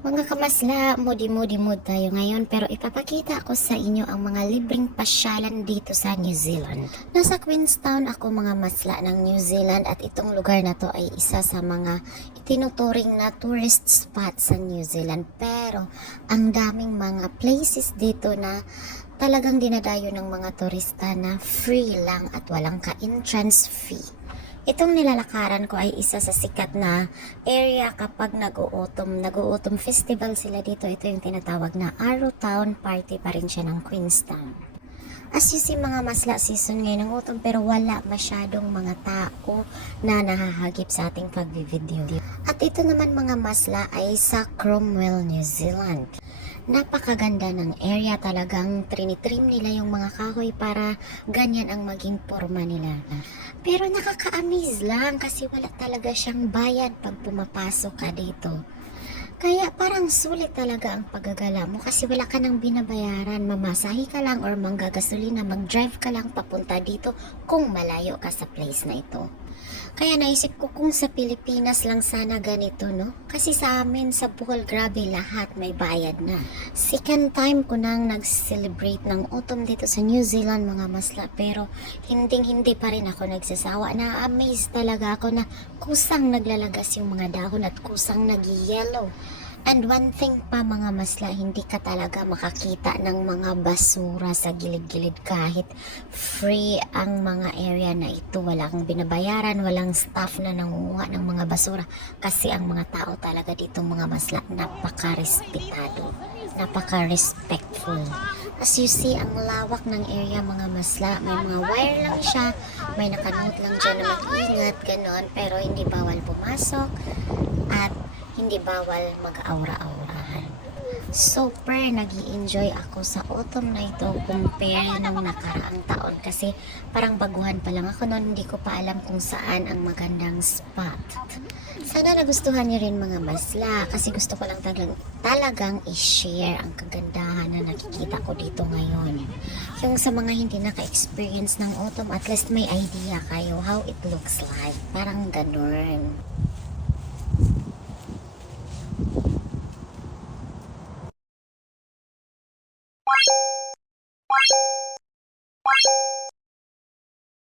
Mga kamasla, moody mood tayo ngayon pero ipapakita ko sa inyo ang mga libreng pasyalan dito sa New Zealand. Nasa Queenstown ako mga masla ng New Zealand at itong lugar na to ay isa sa mga itinuturing na tourist spot sa New Zealand. Pero ang daming mga places dito na talagang dinadayo ng mga turista na free lang at walang ka-entrance fee. Itong nilalakaran ko ay isa sa sikat na area kapag nag-uutom festival sila dito. Ito yung tinatawag na Arrowtown Party pa rin siya ng Queenstown. As you see mga masla, season ngayon ng autumn pero wala masyadong mga tao na nahahagip sa ating pagbivideo. At ito naman mga masla ay sa Cromwell, New Zealand. Napakaganda ng area, talagang trinitrim nila yung mga kahoy para ganyan ang maging forma nila. Pero nakaka-amaze lang kasi wala talaga siyang bayad pag pumapasok ka dito. Kaya parang sulit talaga ang paggagala mo kasi wala ka nang binabayaran. Mamasahe ka lang or manggagasolina, mag-drive ka lang papunta dito kung malayo ka sa place na ito. Kaya naisip ko kung sa Pilipinas lang sana ganito, no? Kasi sa amin sa Bohol, grabe lahat may bayad na. Second time ko nang nag-celebrate ng autumn dito sa New Zealand mga masla, pero hindi pa rin ako nagsasawa. Na-amaze talaga ako na kusang naglalagas yung mga dahon at kusang nag-yellow. And one thing pa mga masla, hindi ka talaga makakita ng mga basura sa gilid-gilid kahit free ang mga area na ito. Walang binabayaran, walang staff na nangunguha ng mga basura kasi ang mga tao talaga dito mga masla napaka-respetado, napaka-respectful. As you see, ang lawak ng area mga masla, may mga wire lang siya, may nakanote lang dyan na mag-ingat, ganon, pero hindi bawal pumasok at hindi bawal mag-aura-aurahan. Super nag-i-enjoy ako sa autumn na ito compare nung nakaraang taon kasi parang baguhan pa lang ako noon, hindi ko pa alam kung saan ang magandang spot. Sana nagustuhan niyo rin mga masla kasi gusto ko lang talagang i-share ang kagandahan na nakikita ko dito ngayon. Yung sa mga hindi naka-experience ng autumn, at least may idea kayo how it looks like. Parang ganun.